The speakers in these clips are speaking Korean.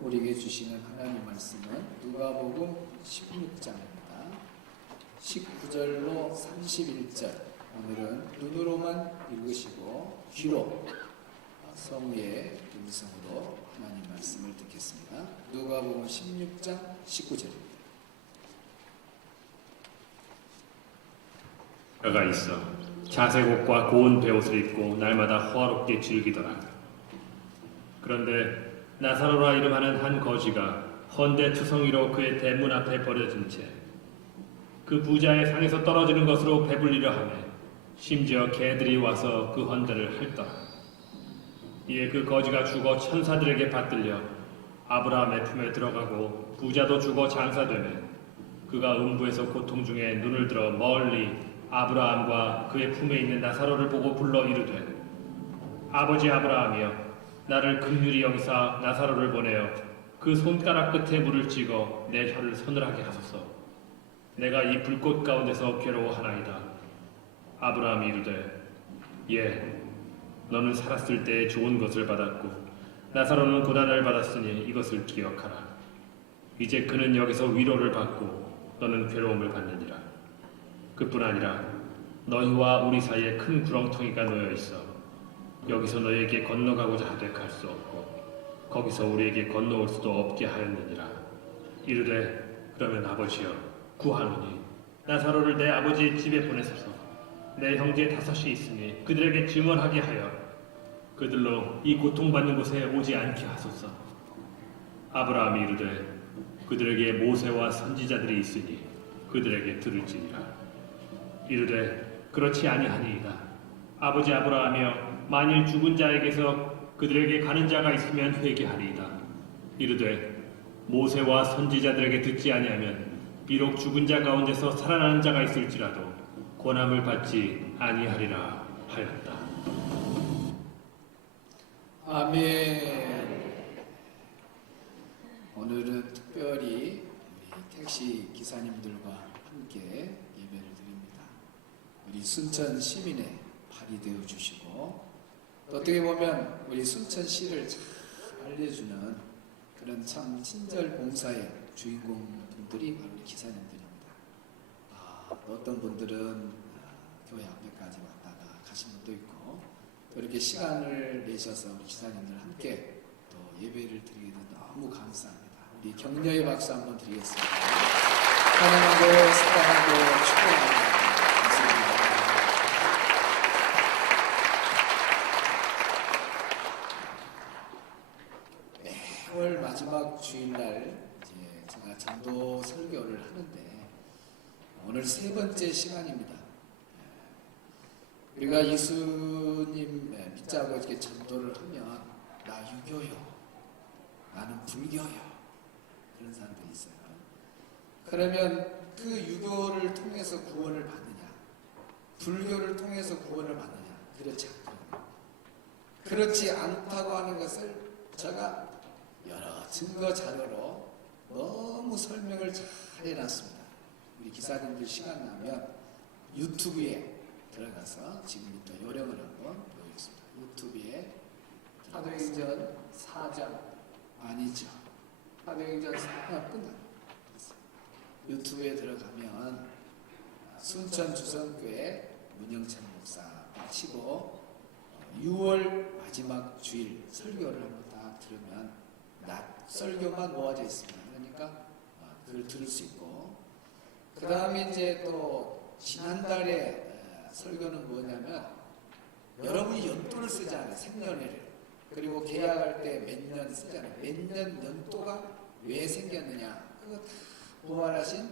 우리에게 주시는 하나님 말씀은 누가복음 16장입니다. 19절로 31절. 오늘은 눈으로만 읽으시고 귀로 성우의 음성으로 하나님 말씀을 듣겠습니다. 누가복음 16장 19절입니다. 그가 있어 자색옷과 고운 베옷을 입고 날마다 호화롭게 즐기더라. 그런데 나사로라 이름하는 한 거지가 헌데 투성이로 그의 대문 앞에 버려진 채 그 부자의 상에서 떨어지는 것으로 배불리려 하매 심지어 개들이 와서 그 헌데를 핥더라. 이에 그 거지가 죽어 천사들에게 받들려 아브라함의 품에 들어가고 부자도 죽어 장사되매 그가 음부에서 고통 중에 눈을 들어 멀리 아브라함과 그의 품에 있는 나사로를 보고 불러 이르되 아버지 아브라함이여 나를 긍휼히 여기사 나사로를 보내어 그 손가락 끝에 물을 찍어 내 혀를 서늘하게 하소서. 내가 이 불꽃 가운데서 괴로워하나이다. 아브라함이 이르되 예 너는 살았을 때에 좋은 것을 받았고 나사로는 고난을 받았으니 이것을 기억하라. 이제 그는 여기서 위로를 받고 너는 괴로움을 받느니라. 그뿐 아니라 너희와 우리 사이에 큰 구렁텅이가 놓여 있어 여기서 너희에게 건너가고자 하되 갈 수 없고 거기서 우리에게 건너올 수도 없게 하였느니라. 이르되 그러면 아버지여 구하노니 나사로를 내 아버지의 집에 보내소서. 내 형제 5이 있으니 그들에게 증언하게 하여 그들로 이 고통받는 곳에 오지 않게 하소서. 아브라함이 이르되 그들에게 모세와 선지자들이 있으니 그들에게 들을지니라. 이르되 그렇지 아니하니이다. 아버지 아브라함이여 만일 죽은 자에게서 그들에게 가는 자가 있으면 회개하리이다. 이르되 모세와 선지자들에게 듣지 아니하면 비록 죽은 자 가운데서 살아나는 자가 있을지라도 권함을 받지 아니하리라 하였다. 아멘. 오늘은 특별히 우리 택시 기사님들과 함께 예배를 드립니다. 우리 순천 시민의 발이 되어 주시고 또 어떻게 보면 우리 순천시를 잘 알려주는 그런 참 친절 봉사의 주인공분들이 바로 우리 기사님들입니다. 어떤 분들은 교회 앞에까지 왔다가 가신 분도 있고 또 이렇게 시간을 내셔서 우리 기사님들 함께 또 예배를 드리게 돼서 너무 감사합니다. 우리 격려의 박수 한번 드리겠습니다. 환영하고 사랑하고 축복합니다. 매월 마지막 주일날 이제 제가 전도 설교를 하는데 오늘 3번째 시간입니다. 우리가 예수님 믿자고 이렇게 전도를 하면 나 유교요, 나는 불교요 그런 사람들이 있어요. 그러면 그 유교를 통해서 구원을 받느냐, 불교를 통해서 구원을 받느냐? 그렇지 않거든요. 그렇지 않다고 하는 것을 제가 여러 증거 자료로 너무 설명을 잘 해놨습니다. 우리 기사님들 시간 나면 유튜브에 들어가서 지금부터 요령을 한번 보여주겠습니다. 유튜브에 사도행전 4장 아니죠. 사도행전 4장 끝났어요. 유튜브에 들어가면 순천 주성교회 문영찬 목사 치고 6월 마지막 주일 설교를 한번 딱 들으면 낮 설교만 모아져 있습니다. 그러니까 그걸 들을 수 있고 그 다음에 이제 또 지난달에 설교는 뭐냐면 여러분이 연도를 쓰잖아요. 생년회를. 그리고 계약할 때 몇 년 쓰잖아요. 몇 년 연도가 왜 생겼느냐. 그거 다 부활하신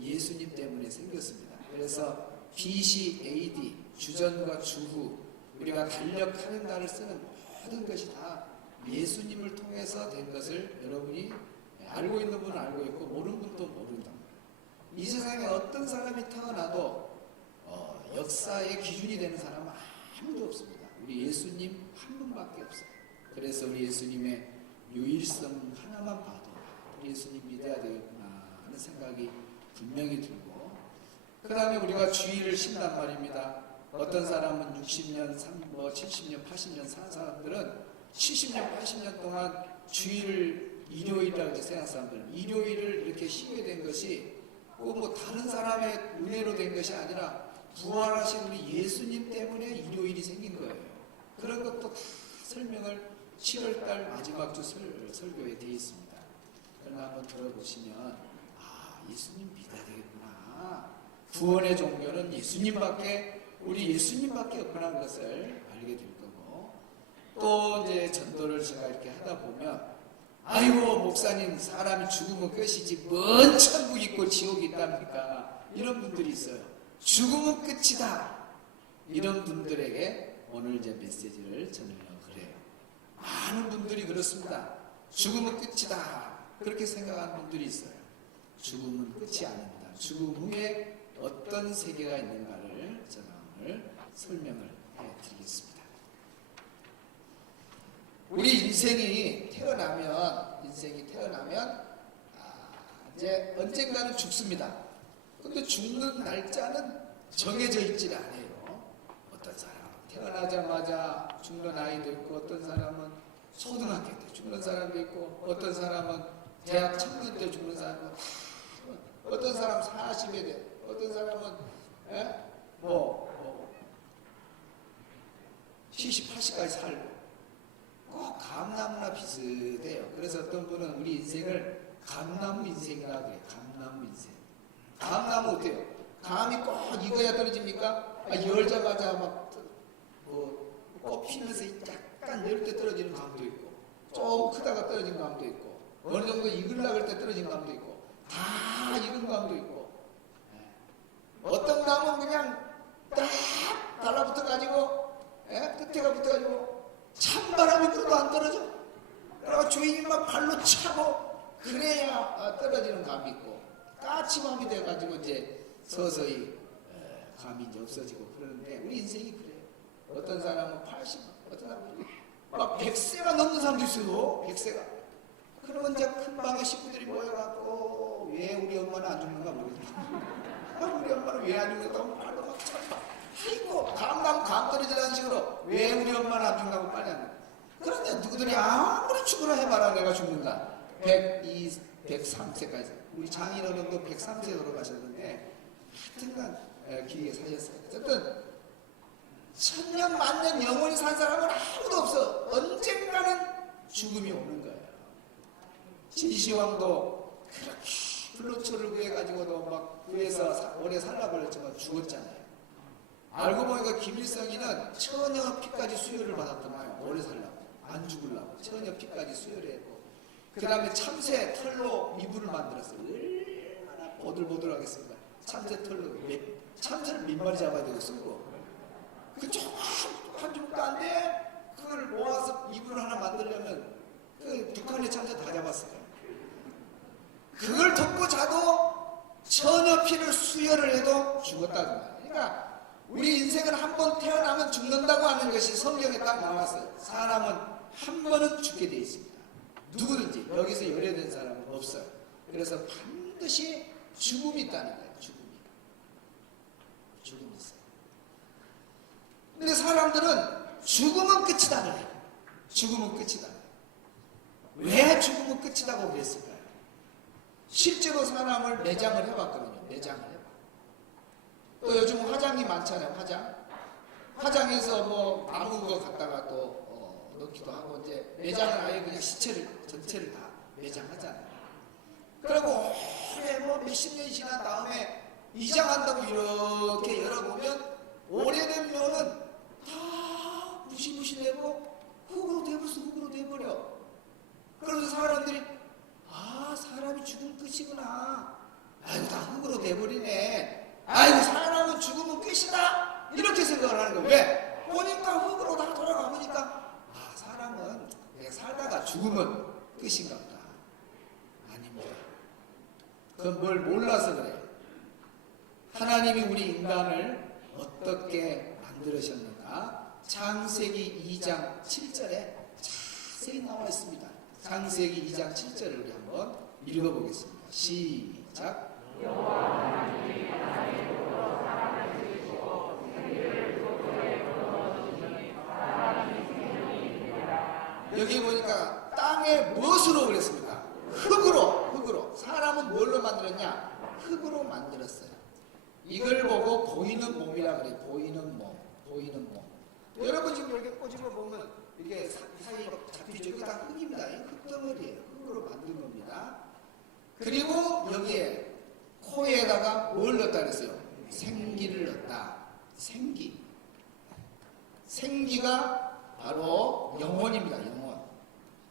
예수님 때문에 생겼습니다. 그래서 BC, AD, 주전과 주후 우리가 달력 카렌다를 쓰는 모든 것이 다 예수님을 통해서 된 것을 여러분이 알고 있는 분은 알고 있고 모르는 분도 모른다. 이 세상에 어떤 사람이 태어나도 역사의 기준이 되는 사람은 아무도 없습니다. 우리 예수님 한 분밖에 없어요. 그래서 우리 예수님의 유일성 하나만 봐도 우리 예수님 믿어야 되겠구나 하는 생각이 분명히 들고 그 다음에 우리가 주일을 쉰단 말입니다. 어떤 사람은 60년, 70년, 80년 산 사람들은 70년, 80년 동안 주일을 일요일이라고 이제 세상 사람들은 일요일을 이렇게 쉬게 된 것이 꼭 뭐 다른 사람의 은혜로 된 것이 아니라 부활하신 우리 예수님 때문에 일요일이 생긴 거예요. 그런 것도 다 설명을 7월달 마지막 주 설교에 되어 있습니다. 그러나 한번 들어보시면 예수님 믿어야 되겠구나. 구원의 종교는 우리 예수님밖에 없구나 것을 알게 될 거고, 또 이제 전도를 제가 이렇게 하다 보면 아이고 목사님, 사람이 죽으면 끝이지 뭔 천국 있고 지옥이 있답니까? 이런 분들이 있어요. 죽으면 끝이다. 이런 분들에게 오늘 이제 메시지를 전하려고 그래요. 많은 분들이 그렇습니다. 죽으면 끝이다. 그렇게 생각하는 분들이 있어요. 죽음은 끝이 아닙니다. 죽음 후에 어떤 세계가 있는가를 제가 오늘 설명을 해드리겠습니다. 우리 인생이 태어나면 이제 언젠가는 죽습니다. 근데 죽는 날짜는 정해져 있질 않아요. 어떤 사람 태어나자마자 죽는 아이도 있고, 어떤 사람은 초등학교 때 죽는 사람도 있고, 어떤 사람은 대학 청년 때 죽는 사람도 있고, 어떤 사람은 40에 돼, 어떤 사람은 70, 80까지 살고, 꼭 감나무나 비슷해요. 그래서 어떤 분은 우리 인생을 감나무 인생이라고 해요. 감나무 인생. 감나무 어때요? 감이 꼭 익어야 떨어집니까? 열자마자 꽃 피면서 약간 내릴 때 떨어지는 감도 있고, 조금 크다가 떨어진 감도 있고, 어느 정도 익으려고 할 때 떨어진 감도 있고, 다 익은 감도 있고, 어떤 감은 그냥 딱 달라붙어가지고, 끝에가 붙어가지고 찬바람이 불어도 안 떨어져. 그러고 주인이 막 발로 차고 그래야 떨어지는 감이 있고, 까치감이 돼가지고 이제 서서히 감이 이제 없어지고 그러는데, 우리 인생이 그래요. 어떤 사람은 80, 어떤 사람은 막 100세가 넘는 사람도 있어요. 100세가. 그러면 이제 큰 방에 식구들이 모여갖고 왜 우리 엄마는 안 죽는가 모르겠다. 우리 엄마는 왜 안 죽는다고 발로 막 차고, 아이고 감 떨어지라는 식으로 왜 우리 엄마는 안 죽는다고 빨리 안 죽는다. 그런데 누구들이 아무리 죽으라 해봐라 내가 죽는다. 103세까지. 우리 장인어른도 103세 돌아가셨는데 하여튼간 길게 사셨어요. 어쨌든 천년 만년 영원히 산 사람은 아무도 없어. 언젠가는 죽음이 오는 거예요. 진시황도 그렇게 불로초를 구해가지고도 막 구해서 오래 살라고 그랬지만 죽었잖아요. 알고 보니까 김일성이는 천여 피까지 수혈을 받았더만, 오래 살라고, 안 죽으려고 천여 피까지 수혈을 했고, 그 다음에 참새 털로 이불을 만들었어요. 얼마나 보들보들하겠습니까? 참새 털로. 참새를 몇 마리 잡아야 되고 쓰고, 그 조금 한 줌도 안 돼. 그걸 모아서 이불을 하나 만들려면 그 북한의 참새 다 잡았어요. 그걸 덮고 자도 천여 피를 수혈을 해도 죽었다고. 그러니까 우리 인생은 한 번 태어나면 죽는다고 하는 것이 성경에 딱 나왔어요. 사람은 한 번은 죽게 돼 있습니다. 누구든지. 여기서 열애된 사람은 없어요. 그래서 반드시 죽음이 있다는 거예요. 죽음이 있어요. 근데 사람들은 죽음은 끝이다 그래요. 죽음은 끝이다. 왜 죽음은 끝이라고 그랬을까요? 실제로 사람을 매장을 해봤거든요. 매장을 해봐. 또 요즘 화장이 많잖아요. 화장에서 뭐 아무 거 갖다가 또 넣기도 하고, 이제 매장을 아예 그냥 시체를 전체를 다 매장하잖아요. 그리고 오래 뭐 몇십 년이 지난 다음에 이장한다고 이렇게 열어보면 오래된 묘는 다 무시무시되고 흙으로 돼버려. 그래서 사람들이 사람이 죽으면 끝이구나. 아이고 다 흙으로 돼버리네. 아이고 사람은 죽으면 끝이다. 이렇게 생각을 하는 거예요. 왜? 보니까 흙으로 다 돌아가 보니까 사람은 내가 살다가 죽으면 끝인가 보다. 아닙니다. 그건 뭘 몰라서 그래요. 하나님이 우리 인간을 어떻게 만들으셨는가? 창세기 2장 7절에 자세히 나와 있습니다. 창세기 2장 7절을 우리 한번 읽어보겠습니다. 시작. 여기 보니까 땅에 사람의 무엇으로 그랬습니까? 흙으로. 사람은 뭘로 만들었냐? 흙으로 만들었어요. 이걸 보고 보이는 몸이라 그래. 보이는 몸. 여러분 지금 이렇게 꼬집어 보면 이렇게 사이가 잡히죠. 이거 다 흙입니다. 흙덩어리예요. 흙으로 만든 겁니다. 그리고 여기에 코에다가 뭘 넣었다 그랬어요? 생기를 넣었다. 생기가 바로 영혼입니다. 영혼.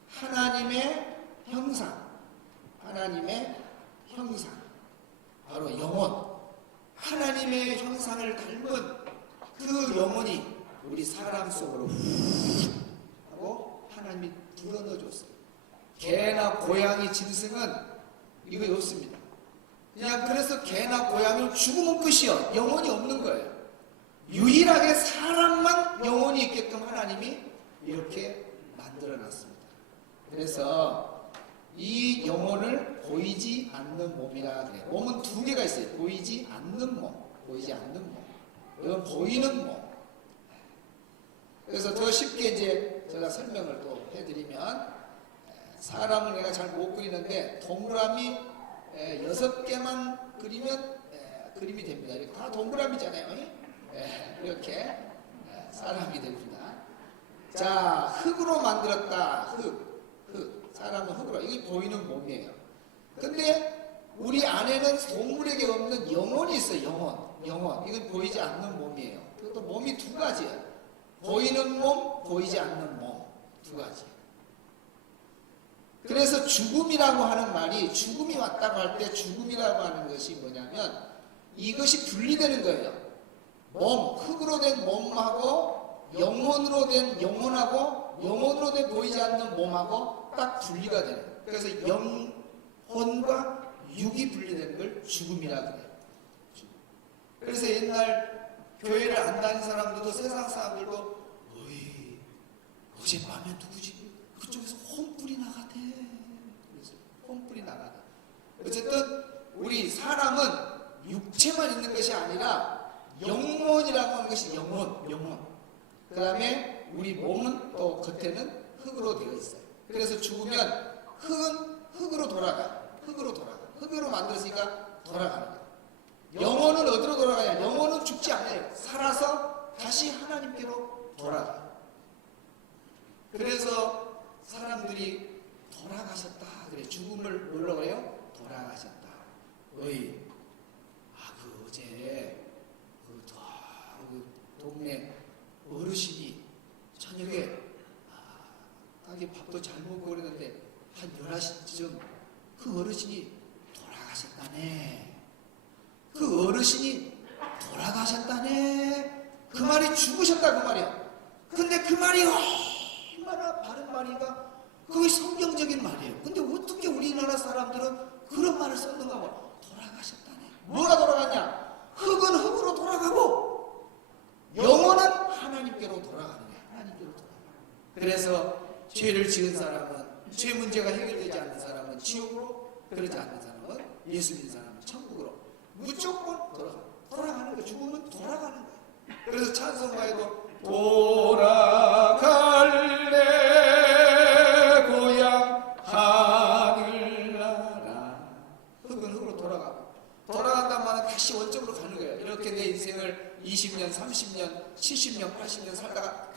하나님의 형상. 바로 영혼. 하나님의 형상을 닮은 그 영혼이 우리 사람 속으로 하고 하나님이 불어넣어줬어요. 개나 고양이 짐승은 이거 없습니다. 그냥 그래서 개나 고양이는 죽으면 끝이요. 영혼이 없는 거예요. 유일하게 사람만 영혼이 있게끔 하나님이 이렇게 만들어놨습니다. 그래서 이 영혼을 보이지 않는 몸이라 그래요. 몸은 두 개가 있어요. 보이지 않는 몸. 이건 보이는 몸. 그래서 더 쉽게 이제 제가 설명을 또 해드리면, 사람을 내가 잘 못 그리는데 동그라미 6개만 그리면 그림이 됩니다. 이렇게 다 동그라미잖아요. 이렇게 사람이 됩니다. 자, 흙으로 만들었다. 흙. 사람은 흙으로. 이게 보이는 몸이에요. 근데 우리 안에는 동물에게 없는 영혼이 있어요. 영혼. 이건 보이지 않는 몸이에요. 그것도 몸이 두 가지예요. 보이는 몸, 보이지 않는 몸. 두 가지. 그래서 죽음이라고 하는 말이, 죽음이 왔다고 할 때 죽음이라고 하는 것이 뭐냐면 이것이 분리되는 거예요. 몸, 흙으로 된 몸하고 영혼으로 된 영혼하고 영혼으로 된 보이지 않는 몸하고 딱 분리가 되는 거예요. 그래서 영혼과 육이 분리되는 걸 죽음이라고 해요. 그래서 옛날 교회를 안 다니는 사람들도, 세상 사람들도 어젯밤에 누구지? 그쪽에서 혼불이 나가대. 그래서 혼불이 나가대. 어쨌든 우리 사람은 육체만 있는 것이 아니라 영혼이라고 하는 것이 영혼. 그 다음에 우리 몸은 또 겉에는 흙으로 되어 있어요. 그래서 죽으면 흙은 흙으로 돌아가요. 흙으로 만들었으니까 돌아가는 거예요. 영혼은 어디로 돌아가냐? 영혼은 죽지 않아요. 살아서 다시 하나님께로 돌아가요. 그래서 사람들이 돌아가셨다 그래. 죽음을 뭘로 그래요? 돌아가셨다. 어제 그 동네 어르신이 저녁에 딱히 밥도 잘 먹고 그랬는데 한 11시쯤 그 어르신이 돌아가셨다네. 그 말이 죽으셨다 그 말이야. 근데 그 말이 얼마나 바른 말인가? 그게 성경적인 말이에요. 근데 어떻게 우리나라 사람들은 그런 말을 썼는가 봐. 돌아가셨다네. 뭐가 돌아갔냐? 흙은 흙으로 돌아가고 영혼은 하나님께로 돌아가는 거야. 하나님께로 돌아가. 그래서 죄를 지은 사람은, 죄 문제가 해결되지 않는 사람은 지옥으로, 그러지 않는 사람은, 예수 믿는 사람은 천국으로 무조건 돌아가는 거야. 죽으면 돌아가는 거야. 그래서 찬송가에도 돌아갈래 고향 하늘나라. 흙은 흙으로 돌아간단 말은 다시 원점으로 가는 거예요. 이렇게 내 인생을 20년, 30년, 70년, 80년 살다가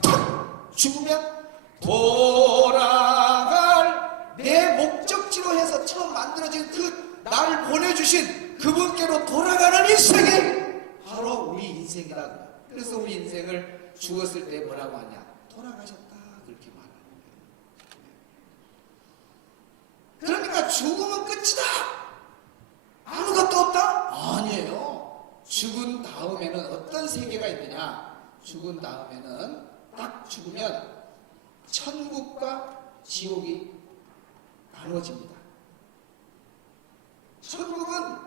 죽으면 돌아갈 내 목적지로 해서 처음 만들어진 그 나를 보내주신 그분께로 돌아가는 인생이 바로 우리 인생이라고. 그래서 우리 인생을 죽었을 때 뭐라고 하냐? 돌아가셨다. 그렇게 말하는 거예요. 그러니까 죽으면 끝이다. 아무것도 없다? 아니에요. 죽은 다음에는 어떤 세계가 있느냐? 죽은 다음에는 딱 죽으면 천국과 지옥이 나눠집니다. 천국은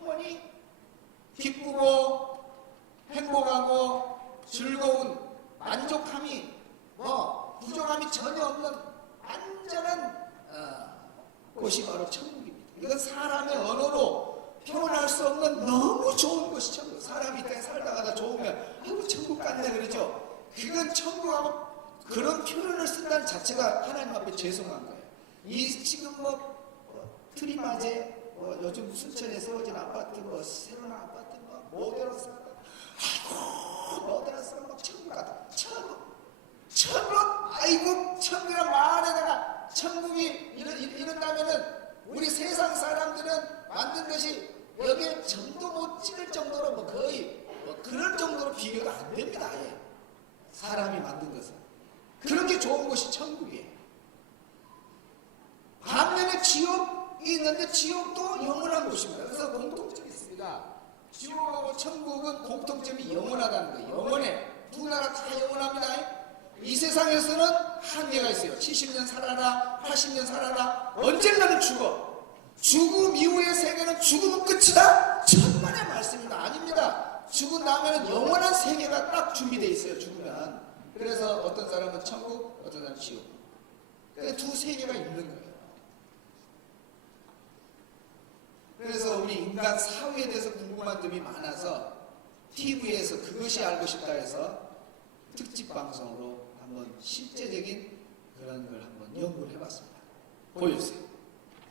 영원히 기쁘고 행복하고 즐거운 만족함이 부족함이 전혀 없는 안전한 곳이 바로 천국입니다. 이건 사람의 언어로 표현할 수 없는 너무 좋은 곳이 천국. 사람이 이 땅에 살다가 좋으면 아이고 천국 같네 그러죠. 그건 천국하고 그런 표현을 쓴다는 자체가 하나님 앞에 죄송한 거예요. 이 지금 트리마제 요즘 순천에 세워진 아파트 새로운 아파트 모델로 쌓아 아이고 모델로 쌓아 천국 같다. 천국 아이고 천국이란 말에다가 천국이 이런다면은 우리 세상 사람들은 만든 것이 여기에 점도 못 찍을 정도로 거의 그럴 정도로 비교가 안 됩니다. 아예. 사람이 만든 것은 그렇게 좋은 곳이 천국이에요. 반면에 지옥이 있는데 지옥도 영원한 곳입니다. 그래서 공통점이 있습니다. 지옥하고 천국은 공통점이 영원하다는 거예요. 영원해. 두 나라 다 영원합니다. 이 세상에서는 한계가 있어요. 70년 살아라, 80년 살아라, 언젠가는 죽어. 죽음 이후의 세계는 죽음은 끝이다? 천만의 말씀입니다. 아닙니다. 죽은 다음에는 영원한 세계가 딱 준비되어 있어요. 죽으면. 그래서 어떤 사람은 천국, 어떤 사람은 지옥. 그러니까 두 세계가 있는 거예요. 그래서 우리 인간 사후에 대해서 궁금한 점이 많아서 TV에서 그것이 알고 싶다 해서 특집 방송으로 한번 실제적인 그런 걸 한번 연구를 해봤습니다. 보여주세요.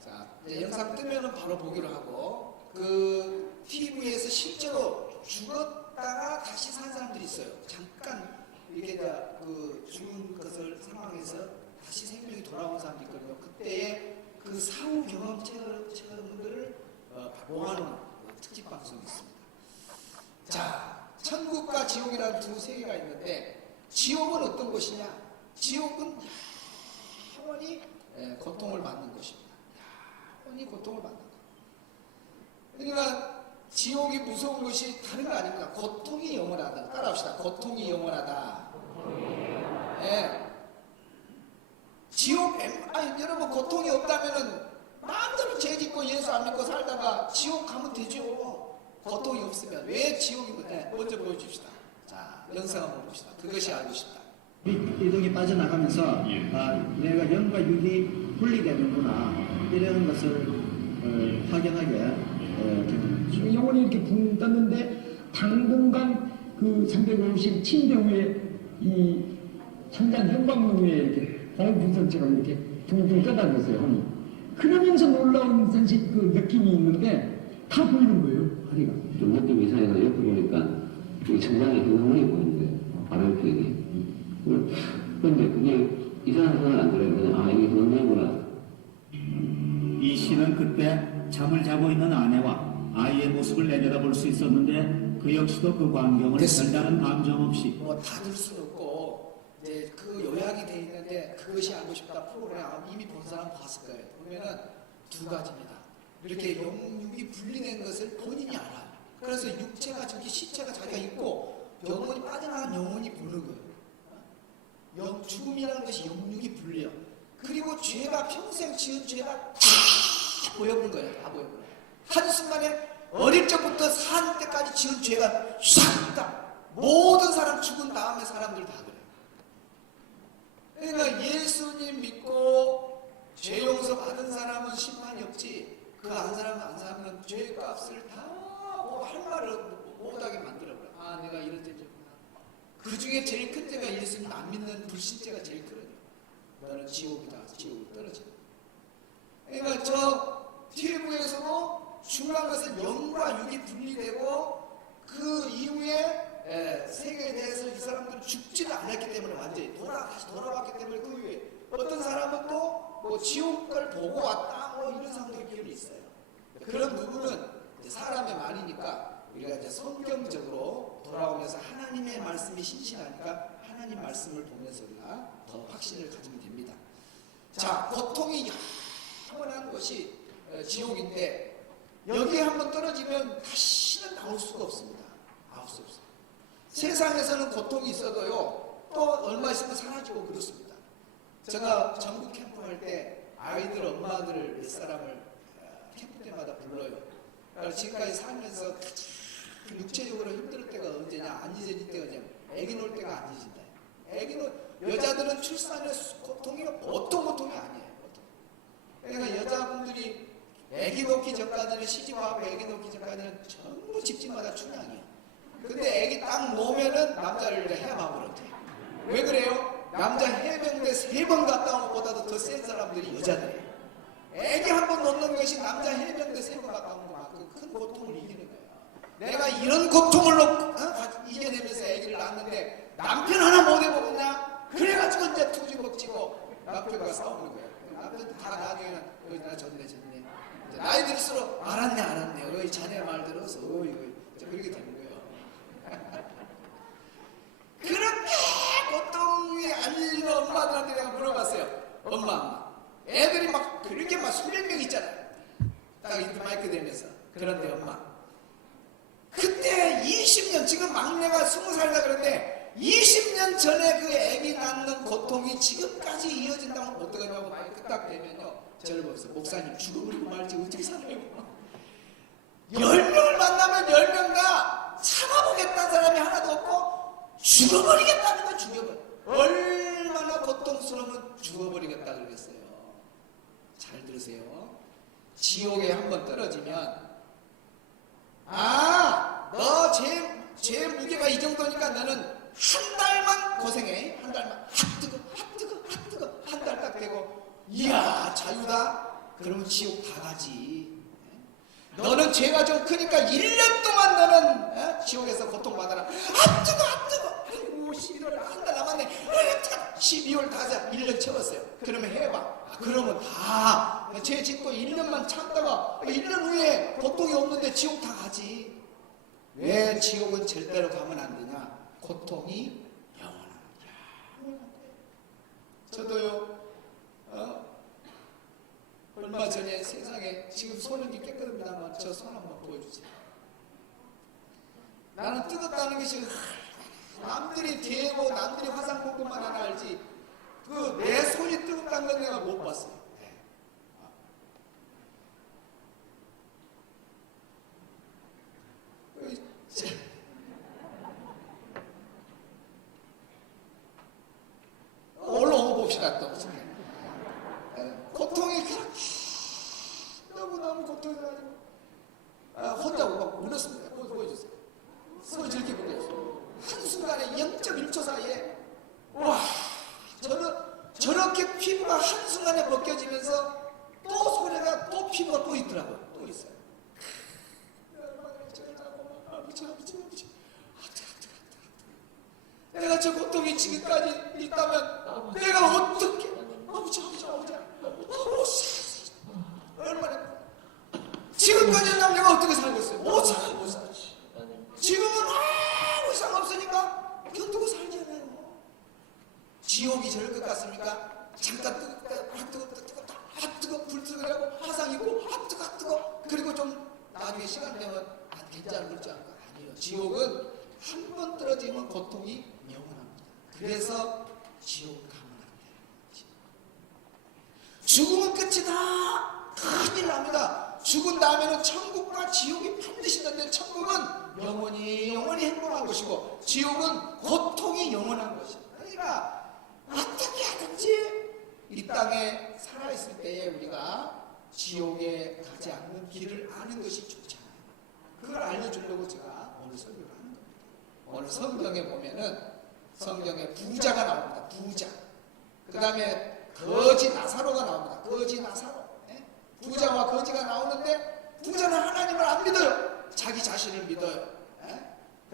자, 영상 뜨면은 바로 보기로 하고 그 TV에서 실제로 죽었다가 다시 산 사람들이 있어요. 잠깐 이게 그 죽은 것을 상황에서 다시 생명이 돌아온 사람도 있거든요. 그때의 그 사후 경험체들을 모아놓은 특집 방송이 있습니다. 자, 천국과 지옥이라는 두 세계가 있는데 지옥은 어떤 곳이냐? 지옥은 영원히 고통을 받는 곳입니다. 영원히 고통을 받는 것. 그러니까 지옥이 무서운 것이 다른 거 아닙니다. 고통이 영원하다. 따라합시다. 고통이 영원하다. 지옥, 여러분 고통이 없다면은 마음대로 죄 짓고 예수 안 믿고 살다가 지옥 가면 되죠. 고통이 없으면. 왜 지옥이 먼저 보여줍시다. 자, 영상 한번 봅시다. 그것이 알고 싶다. 이동이 빠져나가면서 내가 영과 육이 분리되는구나 이런 것을 확연하게 영혼이 이렇게 붕 떴는데 당분간 그 350 침대 위에 이 천장 현관문 위에 이렇게 공분선처럼 이렇게 붕붕 떠다녔어요. 혼이. 그러면서 놀라운 사실 그 느낌이 있는데 다 보이는 거예요. 허리가. 좀 느낌 이상해서 옆에 보니까 이 천장에 현관문이 보이는데 바람피기. 그런데 그게 이상한 생각 안 들어요. 그냥 이게 현관문이구나. 이 씨는 그때 잠을 자고 있는 아내와 아이의 모습을 내려다볼 수 있었는데 그 역시도 그 광경을 별다른 감정 없이 다 들 수는 없고 이제 그 요약이 돼 있는데 그것이 알고 싶다 프로그램 이미 본 사람 봤을 거예요. 보면은 두 가지입니다. 이렇게 영육이 분리된 것을 본인이 알아요. 그래서 육체가 저기 시체가 자기가 있고 영혼이 빠져나간 영혼이 보는 거예요. 죽음이라는 것이 영육이 분리요. 그리고 죄가 평생 지은 죄가 다 보여보는 거예요. 다 보여보는 거예요. 한순간에 어릴 적부터 산 때까지 지은 죄가 싹 다 모든 사람 죽은 다음에 사람들 다 그래요. 그러니까 예수님 믿고 죄 용서 받은 사람은 심판이 없지 그 안 사람은 죄값을 다 할 말을 못하게 만들어버려. 내가 이런 죄 졌구나. 그 중에 제일 큰 죄가 예수님 안 믿는 불신죄가 제일 크거든요. 너는 지옥이다. 지옥으로 떨어져. 그러니까 저 TV에서도 중요한 것은 영과 육이 분리되고 그 이후에 세계에 대해서 이 사람들은 죽지를 않았기 때문에 완전히 다시 돌아왔기 때문에 그 이후에 어떤 사람은 또 뭐 지옥을 보고 왔다 이런 사람들의 기운이 있어요. 그런 부분은 사람의 말이니까 우리가 이제 성경적으로 돌아오면서 하나님의 말씀이 신실하니까 하나님 말씀을 보면서 우리가 더 확신을 가지면 됩니다. 자, 고통이 영원한 것이 지옥인데 여기에 한번 떨어지면 다시는 나올 수가 없습니다. 나올 수 없어요. 세상에서는 고통이 있어도요 또 얼마 있으면 사라지고 그렇습니다. 제가 전국 캠프 할 때 아이들 엄마들을 몇 사람을 캠프 때마다 불러요. 그러니까 지금까지 살면서 가장 육체적으로 힘들 때가 언제냐, 안 잊어질 때가 언제냐, 애기 놓을 때가 안 잊어진다. 여자들은 출산의 고통이 보통 고통이 아니에요. 보통. 그러니까 여자분들이 애기 놓기 전까지는 시집하고 애기 놓기 전까지는 전부 집집마다 춘향이에요. 근데 애기 딱 놓으면은 남자를 헤엄하고 그러지. 왜 그래요? 남자 해병대 3번 갔다 온 것보다도 더 센 사람들이 여자들이에요. 애기 한 번 놓는 것이 남자 해병대 3번 갔다 온 것만큼 큰 고통을 이기는 거예요. 내가 이런 고통을 이겨내면서 애기를 낳았는데 남편 하나 못 해보겠냐? 그래가지고 이제 투지벅지고 남편과 싸우는 거예요. 남편 다 나중에는 어이 나 졌네. 나이 들수록 알았네. 어이 자네 말 들어서 어이 그렇게 되는 거예요. 그렇게 고통이 알리는 엄마들한테 내가 물어봤어요. 엄마, 애들이 막 그렇게 막 수백 명 있잖아요. 딱 이렇게 마이크 대면서. 그런데 엄마, 그때 20년, 지금 막내가 20살이다 그런데 20년 전에 그 애기 낳는 고통이 지금까지 이어진다면 어떡하냐고 마이크 딱 대면요. 저를 보면서 목사님 죽어버리고 말지 어떻게 살아요? 10명을 만나면 10명 다 참아보겠다는 사람이 하나도 없고 죽어버리겠다는 건 죽여버려. 얼마나 고통스러우면 죽어버리겠다 그러겠어요. 잘 들으세요. 지옥에 한번 떨어지면 너 제 무게가 이 정도니까 너는 한 달만 고생해. 한 달만 뜨거 한 달 딱 되고 이야 자유다. 그러면 지옥 다 가지. 너는 죄가 좀 크니까 1년 동안 너는 지옥에서 고통받아라. 뜨거. 아이고 11월 한 달 남았네. 12월 다 1년 채웠어요. 그러면 해봐. 그러면 다 죄 짓고 1년만 참다가 1년 후에 고통이 없는데 지옥 다 가지. 왜 지옥은 절대로 가면 안 되냐? 고통이 영원한 거야. 저도요 얼마 전에 세상에 지금 손은 깨끗합니다만 저 손 한번 보여주세요. 나는 뜨겁다는 것이 남들이 대고 남들이 화상복구만 하나 알지 그 내 손이 뜨겁다는 건 내가 못 봤어요. 올라오고 봅시다 또. 고통이 그렇게 너무너무 고통이 가지고 혼자 막 울었습니다. 보여주세요. 손이 저렇게 보여줬어요. 한순간에 0.1초 사이에 와 저렇게 피부가 한순간에 벗겨지면서 또 소리가 또 피부가 또 있더라고요. 또 있어요. 내가 저 고통이 지금까지 있다면 내가 어떻게 얼마나 지금까지는 내가 어떻게 살고 있어요? 못 살아. 지금은 아무 이상 없으니까 견디고 살잖아요. 지옥이 저럴 것 같습니까? 잠깐 뜨거 불 뜨거라고 화상 있고 뜨거 그리고 좀 나중에 시간 되면 괜찮을 줄 알고 아니에요. 지옥은 한 번 떨어지면 고통이 영원합니다. 그래서 지옥 가면 안 돼요. 죽으면 끝이다. 큰일 납니다. 죽은 다음에는 천국과 지옥이 반드시 있는데 천국은 영원히 행복한 것이고 지옥은 고통이 영원한 것이에요. 그러니까 어떻게 하든지 이 땅에 살아있을 때에 우리가 지옥에 가지 않는 길을 아는 것이 좋잖아요. 그걸 알려주려고 제가 오늘 설교를 하는 겁니다. 오늘 성경에 보면은 성경에 부자가 나옵니다. 부자. 그 다음에 거지 나사로가 나옵니다. 거지 나사로. 부자와 거지가 나오는데 부자는 하나님을 안 믿어요. 자기 자신을 믿어요.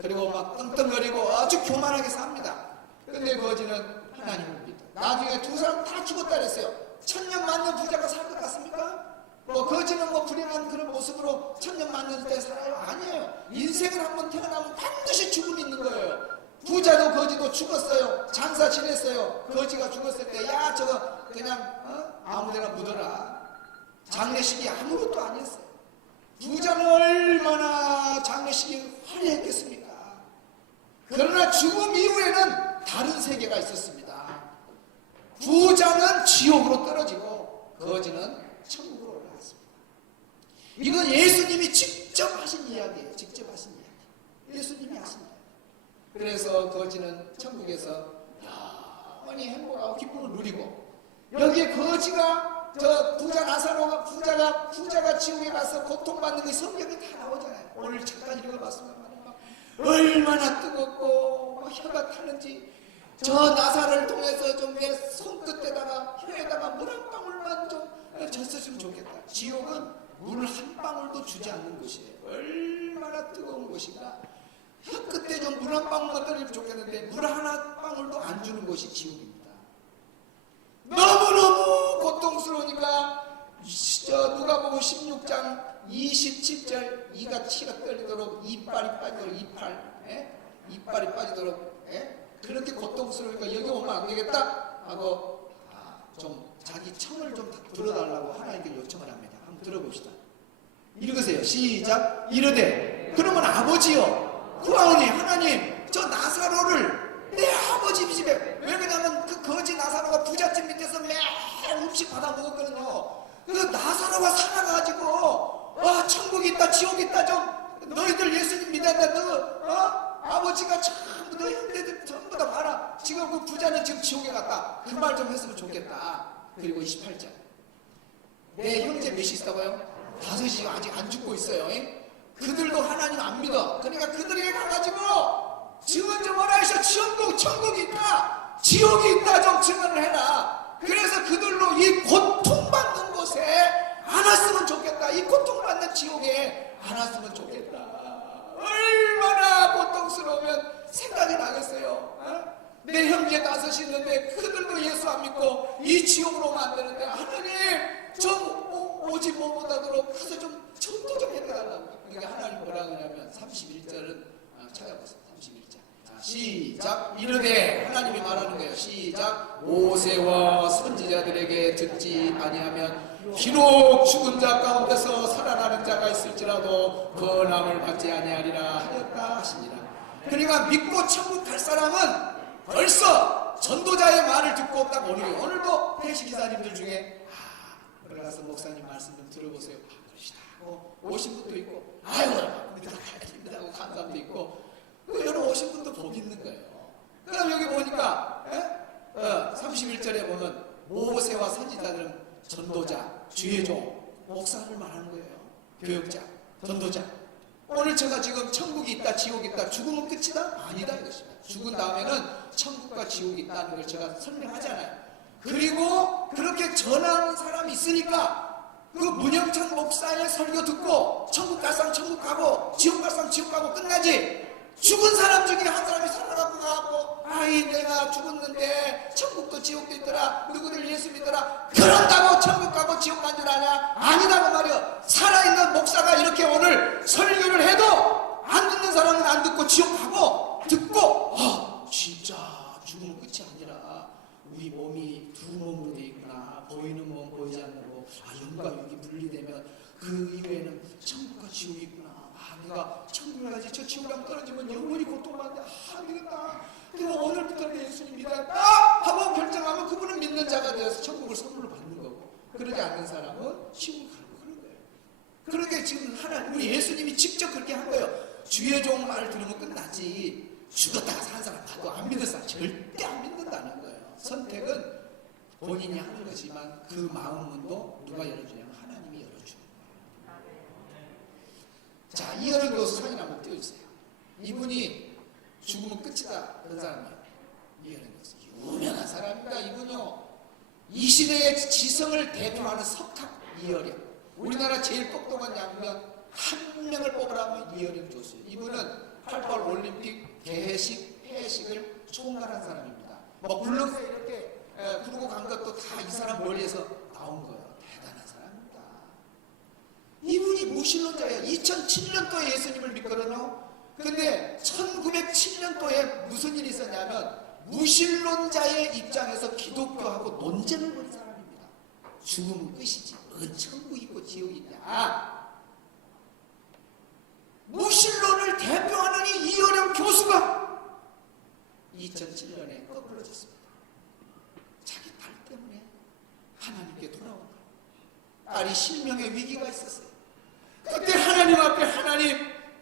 그리고 막 떵떵거리고 아주 교만하게 삽니다. 근데 거지는 하나님을 믿어요. 나중에 두 사람 다 죽었다 그랬어요. 천년 만년 부자가 살 것 같습니까? 거지는 불행한 그런 모습으로 천년 만년 때 살아요? 아니에요. 인생을 한번 태어나면 반드시 죽음이 있는 거예요. 부자도 거지도 죽었어요. 장사 지냈어요. 거지가 죽었을 때 야 저거 그냥 아무데나 묻어라. 장례식이 아무것도 아니었어요. 부자는 얼마나 장례식이 화려했겠습니까? 그러나 죽음 이후에는 다른 세계가 있었습니다. 부자는 지옥으로 떨어지고 거지는 천국으로 올라갔습니다. 이건 예수님이 직접 하신 이야기예요. 직접 하신 이야기. 예수님이 하신 이야기. 그래서 거지는 천국에서 영원히 행복하고 기쁨을 누리고 여기에 거지가 저 부자 나사로가 부자가 지옥에 가서 고통받는 게 성경에 다 나오잖아요. 오늘 잠깐 읽어봤습니다. 얼마나 뜨겁고 혀가 타는지 저 나사를 통해서 좀 내 손끝에다가 혀에다가 물 한 방울만 좀 젖었으면 좋겠다. 지옥은 물 한 방울도 주지 않는 곳이에요. 얼마나 뜨거운 곳인가. 혀끝에 좀 물 한 방울만 떨어지면 좋겠는데 물 하나 방울도 안 주는 곳이 지옥입니다. 너무너무 고통스러우니까 누가복음 16장 27절 이가 치가 떨리도록 이빨이 빠지도록 이빨이 빠지도록 그렇게 고통스러우니까 여기 오면 안 되겠다 하고 좀 자기 청을 좀 들어달라고 하나님께 요청을 합니다. 한번 들어봅시다. 읽으세요. 시작. 이르되 그러면 아버지요 구하오니 하나님 저 나사로를 내 아버지 집에 왜 그러냐면 그 거지 나사로가 부잣집 밑에서 매일 음식 받아 먹었거든요. 그 나사로가 살아가지고 천국이 있다 지옥이 있다 좀 너희들 예수님 믿었다 너 아버지가 전부 너 형제들 전부 다 봐라 지금 그 부자는 지금 지옥에 갔다 그 말 좀 했으면 좋겠다. 그리고 28절 내 형제 몇이 있다고요? 5이 아직 안 죽고 있어요. 그들도 하나님 안 믿어. 그러니까 그들에게 가가지고 지금 좀 뭐라 하셔. 천국이 있다 지옥이 있다 좀 증언을 해라. 그래서 그들로 이 고통받는 곳에 안 왔으면 좋겠다. 이 고통받는 지옥에 안 왔으면 좋겠다. 얼마나 고통스러우면 생각이 나겠어요. 내 형제 5이 있는데 그들도 예수 안 믿고 이 지옥으로 오면 안 되는데 하나님 좀 오지 못하도록 가서 좀 전도 좀 해달라고. 그러니까 하나님 뭐라 그러냐면 31절은 찾아보세요. 31절. 자, 시작. 이르되 하나님이 말하는 거예요. 시작. 모세와 선지자들에게 듣지 아니하면 비록 죽은 자 가운데서 살아나는 자가 있을지라도 권함을 받지 아니하리라 하였다 하시니라. 그러니까 믿고 천국 갈 사람은 벌써 전도자의 말을 듣고 딱 오는 거예요. 오늘도 택시 기사님들 중에 올라가서 목사님 말씀 좀 들어보세요. 그러시다 하고 오신 분도 있고 아유 감사합니다 하고 간 사람도 있고 여러 오신 분도 복 있는 거예요. 그 다음 여기 보니까 31절에 보면 모세와 선지자들은 전도자, 주의 종, 목사를 말하는 거예요. 교역자, 전도자. 오늘 제가 지금 천국이 있다 지옥이 있다 죽으면 끝이다? 아니다 이것입니다. 죽은 다음에는 천국과 지옥이 있다는 걸 제가 설명하잖아요. 그리고 그렇게 전하는 사람이 있으니까 그 문영찬 목사의 설교 듣고 천국 갈 사람 천국 가고 지옥 갈 사람 지옥 가고 끝나지. 죽은 사람 중에 한 사람이 살아가고 가고 아이 내가 죽었는데 천국도 지옥도 있더라 누구들 예수 믿더라 그런다고 천국 가고 지옥 간 줄 아냐? 아니라고 말이야. 살아있는 목사가 이렇게 오늘 설교를 해도 안 듣는 사람은 안 듣고 지옥 가고 듣고 진짜 죽으면 끝이 아니라 우리 몸이 두 몸으로 돼 있구나. 보이는 몸 보이지 않는 몸. 영과 육이 분리되면 그 이후에는 천국과 지옥이 있구나. 내가 천국에 가지 저 지옥에 떨어지면 영원히 고통받는데 안 되겠다. 그리고 오늘부터는 예수님 믿었다 하고 결정하면 그분은 믿는 자가 되어서 천국을 선물로 받는 거고 그러지 않는 사람은 지옥을 가는 거예요. 그렇게 지금 우리 예수님이 직접 그렇게 한 거예요. 주의 종 말을 들으면 끝나지 죽었다가 산 사람 봐도 안 믿는 사람 절대 안 믿는다는 거예요. 선택은 본인이 하는 거지만 그 마음문도 누가 열어주냐면 하나님이 열어주는 거예요. 자, 이현영 교수 사진 한번 띄워주세요. 이분이 죽으면 끝이다 그런 사람이에요. 이현영 교수 유명한 사람입니다. 이분요 이 시대의 지성을 대표하는 석학 이현영. 우리나라 제일 똑똑한 양면 한 명을 뽑으라면 이현영 교수. 이분은 88 올림픽 개회식 폐회식을 총괄한 사람입니다. 뭐 블록에 이렇게 부르고 간 것도 다 이 사람 머리에서 나온 거예요. 대단한 사람입니다. 이분이 무신론자예요. 2007년도에 예수님을 믿거든요. 근데 1907년도에 무슨 일이 있었냐면 무신론자의 입장에서 기독교하고 논쟁을 벌인 사람입니다. 죽으면 끝이지. 천국 있고 지옥이 있냐. 무신론을 대표하는 이 이어령 교수가 2007년에 거꾸로졌습니다. 자기 딸 때문에 하나님께 돌아온다. 딸이 실명의 위기가 있었어요. 그때 하나님 앞에 하나님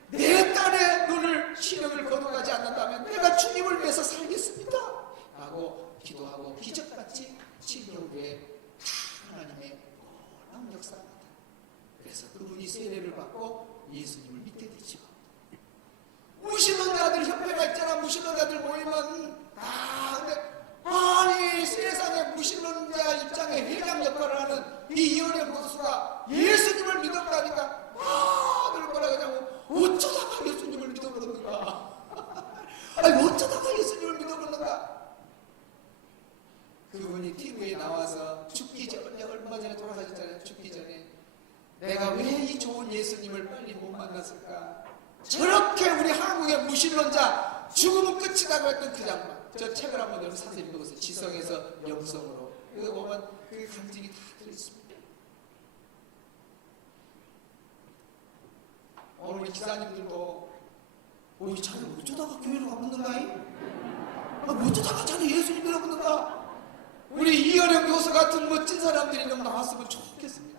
내 딸의 눈을 실명을 거둬가지 않는다면 내가 주님을 위해서 살겠습니다 하고 기도하고 기적같이 7개월 후에 하나님의 놀라운 역사가 나타납니다. 그래서 그분이 세례를 받고 예수님을 믿게 되죠. 무신론자들 협회가 있잖아. 무신론자들 모이면 근데 무신론자 입장에 회장 역할을 하는 이 이혼의 교수가 예수님을 믿었다니까 그럴 거라 그냥 어쩌다가 예수님을 믿어버렸는가. 아니 어쩌다가 예수님을 믿어버렸는가. 그분이 TV에 나와서 죽기 전에, 얼마 전에 돌아가셨잖아요. 죽기 전에 내가 왜 이 좋은 예수님을 빨리 못 만났을까. 저렇게 우리 한국의 무신론자 죽으면 끝이라고 했던 그 양반, 저 책을 한번 여러분 사서 읽어보세요. 지성에서 영성으로. 그거 보면 그 간증이 다 들어있습니다. 오늘 우리 기사님들도 이 자네 어쩌다가 교회를 가봤는가? 어쩌다가 자네 예수님 믿어봤는가? 우리 이어령 교수 같은 멋진 사람들이 좀 나왔으면 좋겠습니다.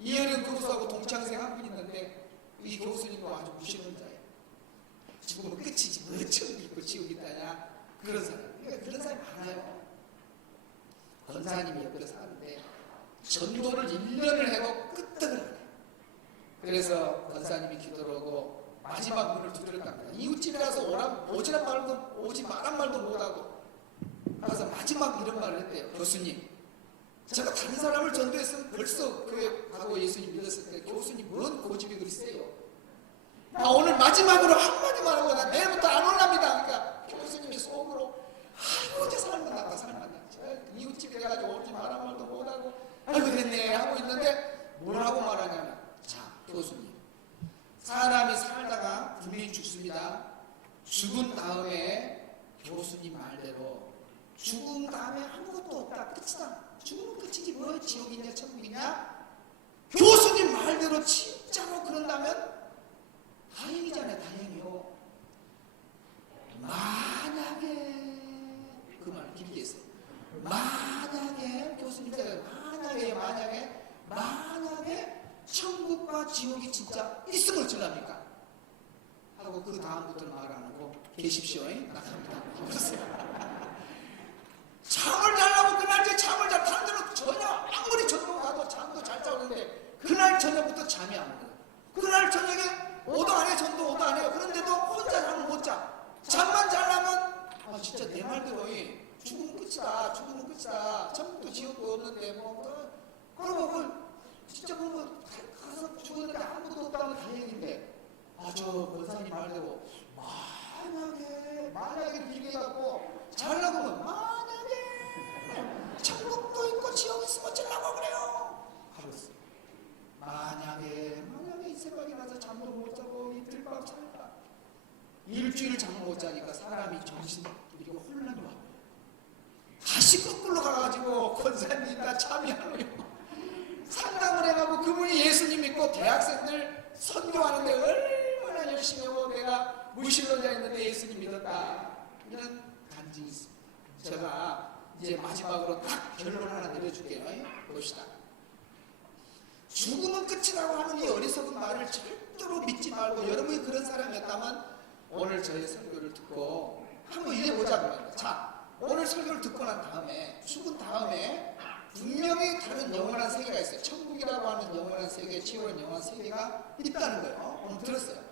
이어령 교수하고 동창생 한 분 있는데 이 교수님도 아주 무신론자예요. 죽으면 끝이지 뭐 처음 믿고 지옥 있다냐, 그런 사람. 그러니까 그런 사람이 많아요. 권사님이 옆에 사는데 전도를 1년을 해도 끄떡을 안 해요. 그래서 권사님이 기도를 하고 마지막 문을 두드렸답니다. 이웃집이라서 오지란 말도 오지 말란 말도 못하고, 그래서 마지막 이런 말을 했대요. 교수님, 제가 다른 사람을 전도했으면 벌써 교회 가고 예수님 믿었을 때 교수님 뭔 고집이 그리 세요. 나 오늘 마지막으로 한마디만 하고 나 내일부터 안 올랍니다. 그러니까 교수님이 속으로 아이고 이제 살만 났다, 살만 났다. 이웃집에 가지고 오지 말란 말도 못하고 아이고 됐네 하고 있는데 뭐라고 말하냐면, 자 교수님, 사람이 살다가 분명히 죽습니다. 죽은 다음에 교수님 말대로 죽은 다음에 아무것도 없다, 끝이다. 죽으면 끝이지 뭐 지옥이냐 천국이냐. 교수님 말대로 진짜로 그런다면 다행이잖아요. 다행이요. 만약에 그 말 길게 했어요. 만약에 교수님께서 만약에 천국과 지옥이 진짜 있으면 어쩌랍니까? 하고 그 다음부터는 말 안 하고 계십시오. 나갑니다. 그러세요. 잠을 자려고 그날 제 잠을 자, 다른 데는 전혀 아무리 전도 가도 잠도 잘 자는데 그날 저녁부터 잠이 안 와요. 그날 저녁에 오도 안 해, 전도 오도 안 해요. 그런데도 혼자 잠을 못 자. 잠만 자려면 진짜 내 말대로 죽으면 끝이다, 죽으면 끝이다. 천국도 지옥도 없는데 그러고 진짜 가서 죽었는데 아무것도 없다면 다행인데, 저 권사님 말대로 만약에 비교해갖고 잘라고 하면 만약에 천국도 있고 지옥 있으면 어쩌려고 그래요? 하랬어요. 만약에 이 생각이 나서 잠도 못 자고 이틀 밤 살다 일주일 잠을 못 자니까 사람이 정신이 이리고 혼란이 와. 다시 거꾸로 가가지고 권사님 나 참여하고요. 상담을 해가고 그분이 예수님 믿고 대학생들 선교하는데 얼마나 열심히 하고 내가 무신론자였는데 예수님 믿었다, 이런 간증이 있습니다. 제가 이제 마지막으로 딱 결론 하나 내려줄게요. 봅시다. 죽으면 끝이라고 하는 이 어리석은 말을 절대로 믿지 말고, 여러분이 그런 사람이었다면 오늘 저희 설교를 듣고 한번 이래보자고. 자, 오늘 설교를 듣고 난 다음에 죽은 다음에 분명히 다른 영원한 세계가 있어요. 천국이라고 하는 영원한 세계, 지옥이라는 영원한 세계가 있다는 거예요. 오늘 들었어요.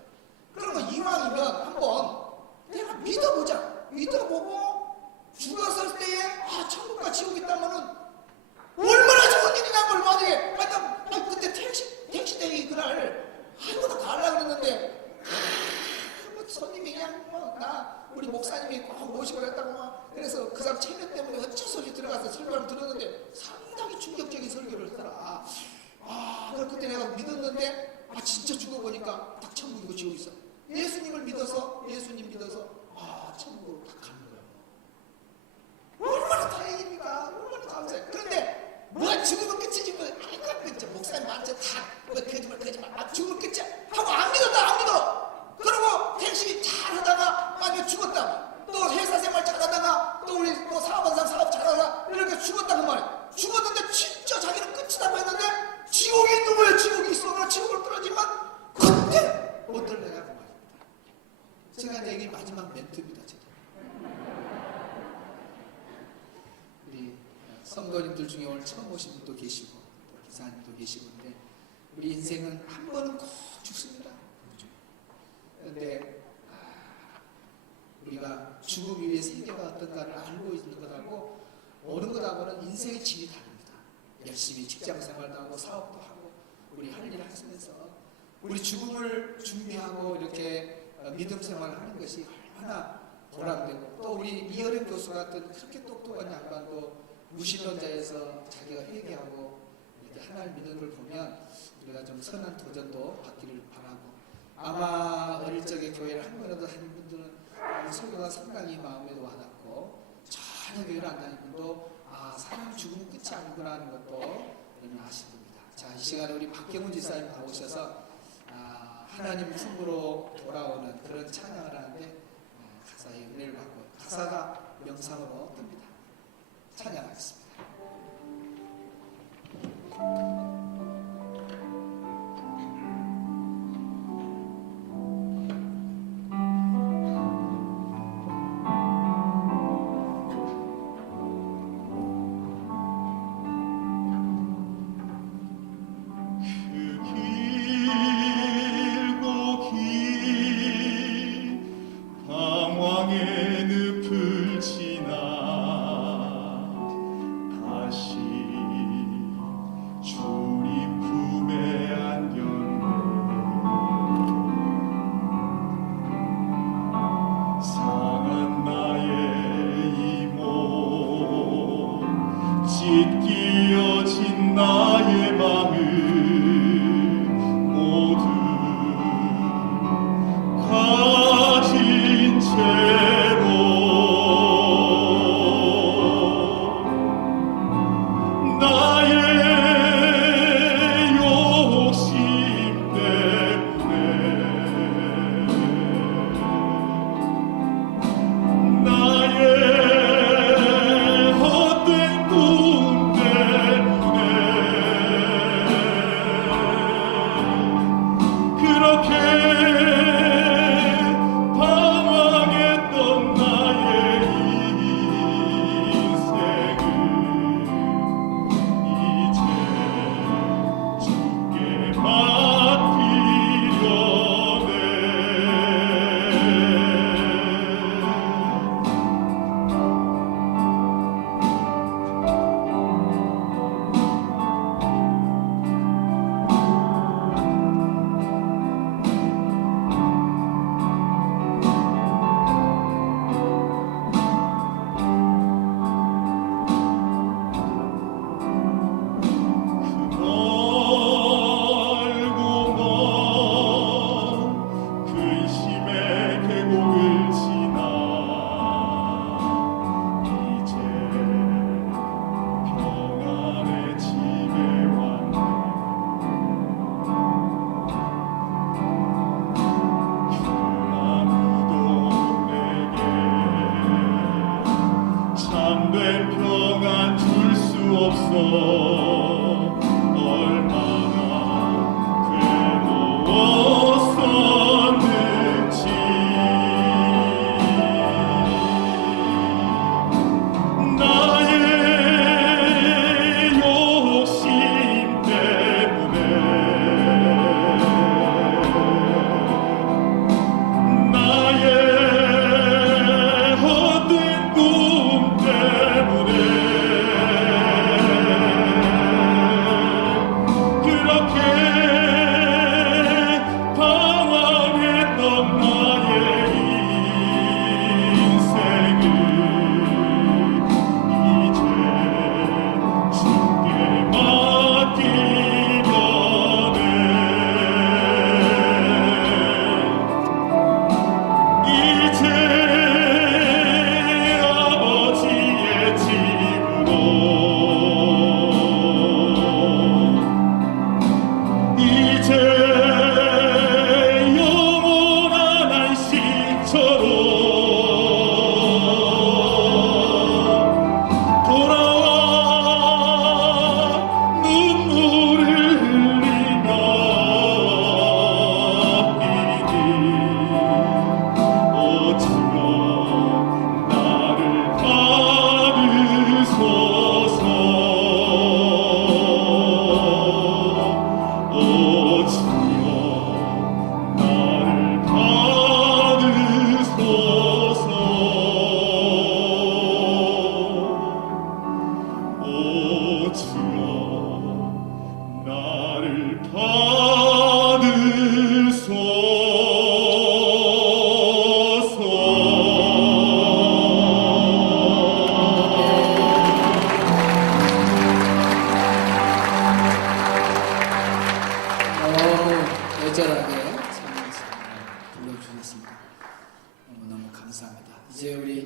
그러면 이왕이면 한번 내가 믿어보자. 믿어보고 죽었을 때에 천국과 지옥이 있다면은 얼마나 좋은 일이냐고. 얼마나 그때 택시 대기 그날 나 가려고 그랬는데 손님이 그냥 우리 목사님이 꼭 모시고 그랬다고 그래서 그 사람 체면 때문에 어쩔 수 없이 들어가서 설교를 들었는데 상당히 충격적인 설교를 하더라. 그래서 그때 내가 믿었는데 진짜 죽어보니까 딱 천국이고 지옥이 있어. 예수님 믿어서 천국으로 딱 가는 거예요. 얼마나 다행입니까? 얼마나 감사해요. 그런데 죽으면 끝이지 끝이지. 목사님 완전 다 거짓말 죽으면 끝이야 하고 안 믿어. 그러고 택시 잘 하다가 만약에 죽었다, 또 회사 생활 잘하다가 또 우리 또 사업 잘하다가 이렇게 죽었다고 말이야. 죽었는데 진짜 자기는 끝이라고 했는데 지옥이 있는 거예요. 지옥이 있어. 지옥을 떨어지면 그때 어떨래냐고 말입니다. 제가 이게 마지막 멘트입니다. 우리 성도님들 중에 오늘 처음 오신 분도 계시고 또 기사님도 계시는데, 우리 인생은 한 번은 꼭 죽습니다. 그런데 우리가 죽음 이후의 세계가 어떤가를 알고 있는 것하고 어느 것하고는 인생의 질이 다릅니다. 열심히 직장 생활도 하고 사업도 하고 우리 할 일을 하시면서 우리 죽음을 준비하고 이렇게 믿음 생활을 하는 것이 얼마나 보람되고, 또 우리 이어령 교수 같은 그렇게 똑똑한 양반도 무신론자에서 자기가 회개하고 이렇게 하나님 믿는 걸 보면 우리가 좀 선한 도전도 받기를 바라고, 아마 어릴 적에 교회를 한 번이라도 다닌 분들은 설교가 상당히 마음에도 와닿고, 전혀 교회를 안 다닌 분도 사람 죽음은 끝이 아니구나 하는 것도 여러분 아실 겁니다. 자, 이 시간에 우리 박경훈 지사님 나오셔서 하나님 품으로 돌아오는 그런 찬양을 하는데 가사의 은혜를 받고, 가사가 명상으로 뜹니다. 찬양하겠습니다. 방황의 늪을 지나 다시 주님 품에 안겼네. 상한 나의 이 몸, 찢기어진 나의 마음 모두 가진 채로 나의 욕심 때문에, 나의 헛된 꿈 때문에 그렇게 방황했던 나의 인생을 이제 주께 근심의 계곡을 지나 이제 평안의 집에 왔네. 그 아무도 내게 참된 평안 줄 수 없어. 헛된 꿈 때문에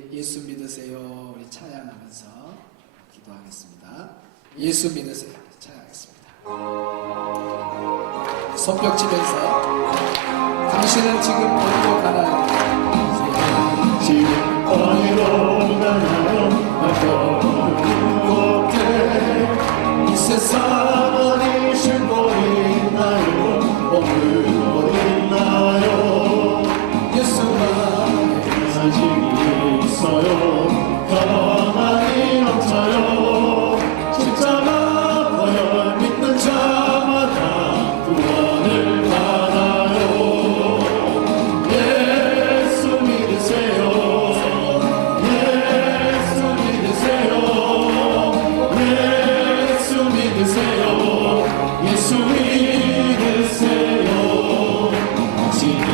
우리 예수 믿으세요. 우리 찬양하면서 기도하겠습니다. 예수 믿으세요. 찬양하겠습니다. 손뼉 치면서 당신은 지금 어디로 가나요? 지금 어디로 가나요? 이 세상 어디 쉴곳 있나요? 머물 곳 있나요? 예수가 사직이 있어요. 가만히 넘쳐요. 십자가 보혈 믿는 자마다 구원을 받아요. 예수 믿으세요. 예수 믿으세요. 예수 믿으세요. 예수 믿으세요. 당신은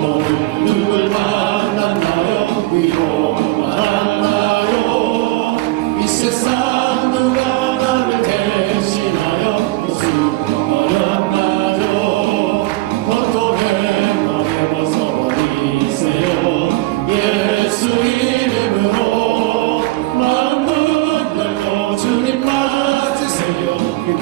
오늘 누굴 만났나요? 위로 만났나요? 이 세상 누가 나를 대신하여 예수 버렸나요? 고통에 맘에 벗어버리세요. 예수 이름으로 마음 문 열고 주님 맞으세요. 그